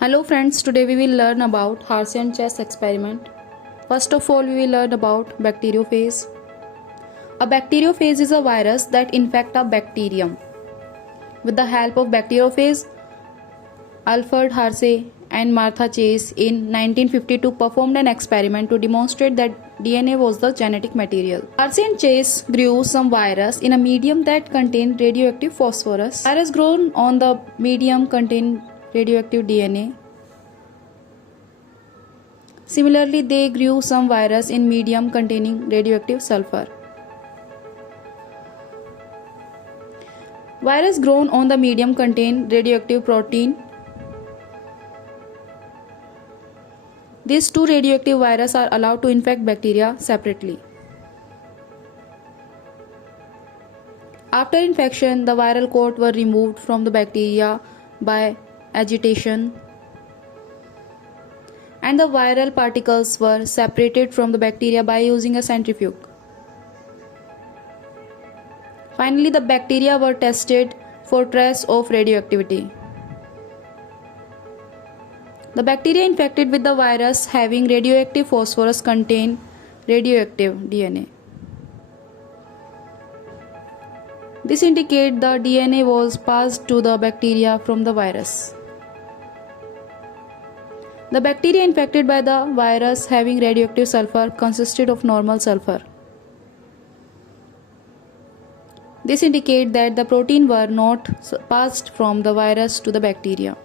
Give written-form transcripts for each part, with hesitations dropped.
Hello friends, today we will learn about Hershey and Chase experiment. First of all, we will learn about bacteriophage. A bacteriophage is a virus that infects a bacterium. With the help of bacteriophage, Alfred Hershey and Martha Chase in 1952 performed an experiment to demonstrate that DNA was the genetic material. Hershey and Chase grew some virus in a medium that contained radioactive phosphorus. Virus grown on the medium contained radioactive DNA. Similarly, they grew some virus in medium containing radioactive sulfur. Virus grown on the medium contain radioactive protein. These two radioactive viruses are allowed to infect bacteria separately. After infection, the viral coat were removed from the bacteria by agitation, and the viral particles were separated from the bacteria by using a centrifuge. Finally, the bacteria were tested for trace of radioactivity. The bacteria infected with the virus having radioactive phosphorus contain radioactive DNA. This indicates the DNA was passed to the bacteria from the virus. The bacteria infected by the virus having radioactive sulfur consisted of normal sulfur. This indicates that the protein were not passed from the virus to the bacteria.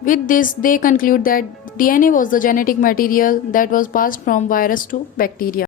With this, they conclude that DNA was the genetic material that was passed from virus to bacteria.